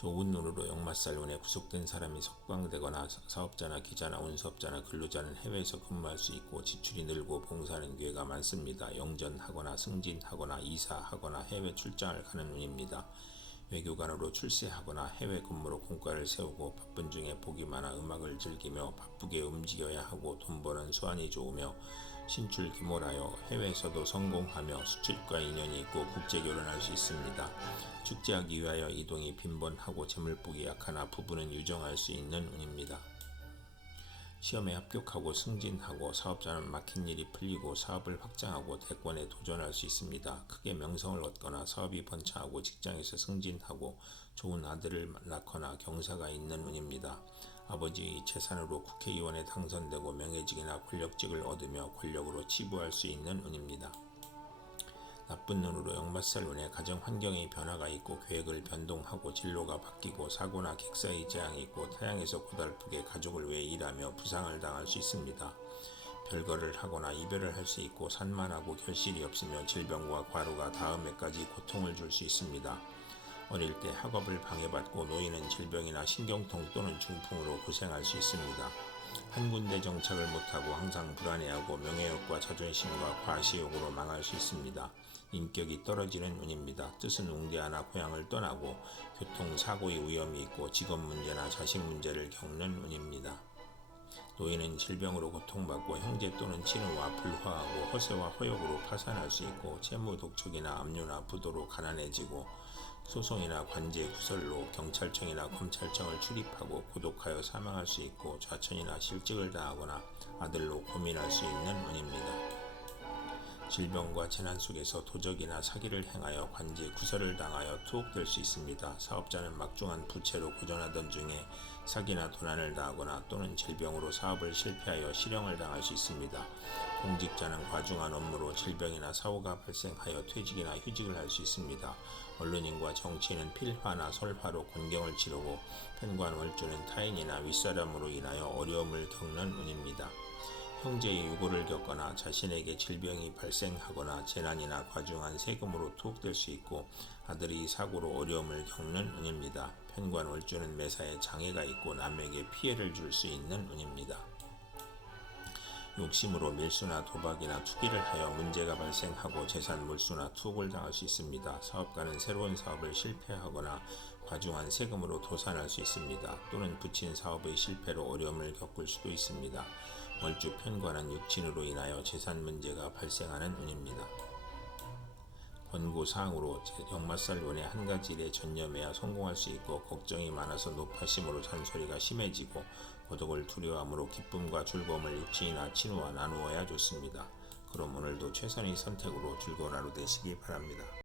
좋은 눈으로 역마살 운에 구속된 사람이 석방되거나 사업자나 기자나 운수업자나 근로자는 해외에서 근무할 수 있고 지출이 늘고 봉사하는 기회가 많습니다. 영전하거나 승진하거나 이사하거나 해외 출장을 가는 운입니다. 외교관으로 출세하거나 해외 근무로 공과를 세우고 바쁜 중에 복이 많아 음악을 즐기며 바쁘게 움직여야 하고 돈 버는 수완이 좋으며 신출 기몰하여 해외에서도 성공하며 수출과 인연이 있고 국제 결혼할 수 있습니다. 축제하기 위하여 이동이 빈번하고 재물복이 약하나 부부는 유정할 수 있는 운입니다. 시험에 합격하고 승진하고 사업자는 막힌 일이 풀리고 사업을 확장하고 대권에 도전할 수 있습니다. 크게 명성을 얻거나 사업이 번창하고 직장에서 승진하고 좋은 아들을 낳거나 경사가 있는 운입니다. 아버지의 재산으로 국회의원에 당선되고 명예직이나 권력직을 얻으며 권력으로 치부할 수 있는 운입니다. 나쁜 눈으로 역마살 운에 가정 환경의 변화가 있고 계획을 변동하고 진로가 바뀌고 사고나 객사의 재앙이 있고 타향에서 고달프게 가족을 위해 일하며 부상을 당할 수 있습니다. 별거를 하거나 이별을 할 수 있고 산만하고 결실이 없으며 질병과 과로가 다음에까지 고통을 줄 수 있습니다. 어릴 때 학업을 방해받고 노인은 질병이나 신경통 또는 중풍으로 고생할 수 있습니다. 한 군데 정착을 못하고 항상 불안해하고 명예욕과 자존심과 과시욕으로 망할 수 있습니다. 인격이 떨어지는 운입니다. 뜻은 웅대하나 고향을 떠나고 교통사고의 위험이 있고 직업 문제나 자식 문제를 겪는 운입니다. 노인은 질병으로 고통받고 형제 또는 친우와 불화하고 허세와 허욕으로 파산할 수 있고 채무 독촉이나 압류나 부도로 가난해지고 소송이나 관제 구설로 경찰청이나 검찰청을 출입하고 고독하여 사망할 수 있고 좌천이나 실직을 당하거나 아들로 고민할 수 있는 운입니다. 질병과 재난 속에서 도적이나 사기를 행하여 관제 구설을 당하여 투옥될 수 있습니다. 사업자는 막중한 부채로 고전하던 중에 사기나 도난을 당하거나 또는 질병으로 사업을 실패하여 실형을 당할 수 있습니다. 공직자는 과중한 업무로 질병이나 사고가 발생하여 퇴직이나 휴직을 할 수 있습니다. 언론인과 정치인은 필화나 설화로 곤경을 치르고 편관 월주는 타인이나 윗사람으로 인하여 어려움을 겪는 운입니다. 형제의 유고를 겪거나 자신에게 질병이 발생하거나 재난이나 과중한 세금으로 투옥될 수 있고 아들이 사고로 어려움을 겪는 운입니다. 편관 월주는 매사에 장애가 있고 남에게 피해를 줄 수 있는 운입니다. 욕심으로 밀수나 도박이나 투기를 하여 문제가 발생하고 재산 몰수나 투옥을 당할 수 있습니다. 사업가는 새로운 사업을 실패하거나 과중한 세금으로 도산할 수 있습니다. 또는 붙인 사업의 실패로 어려움을 겪을 수도 있습니다. 월주 편관한 육친으로 인하여 재산 문제가 발생하는 운입니다. 권고사항으로 역마살 운의 한 가지 일에 전념해야 성공할 수 있고 걱정이 많아서 높아심으로 잔소리가 심해지고 고독을 두려워함으로 기쁨과 즐거움을 육친이나 친구와 나누어야 좋습니다. 그럼 오늘도 최선의 선택으로 즐거운 하루 되시기 바랍니다.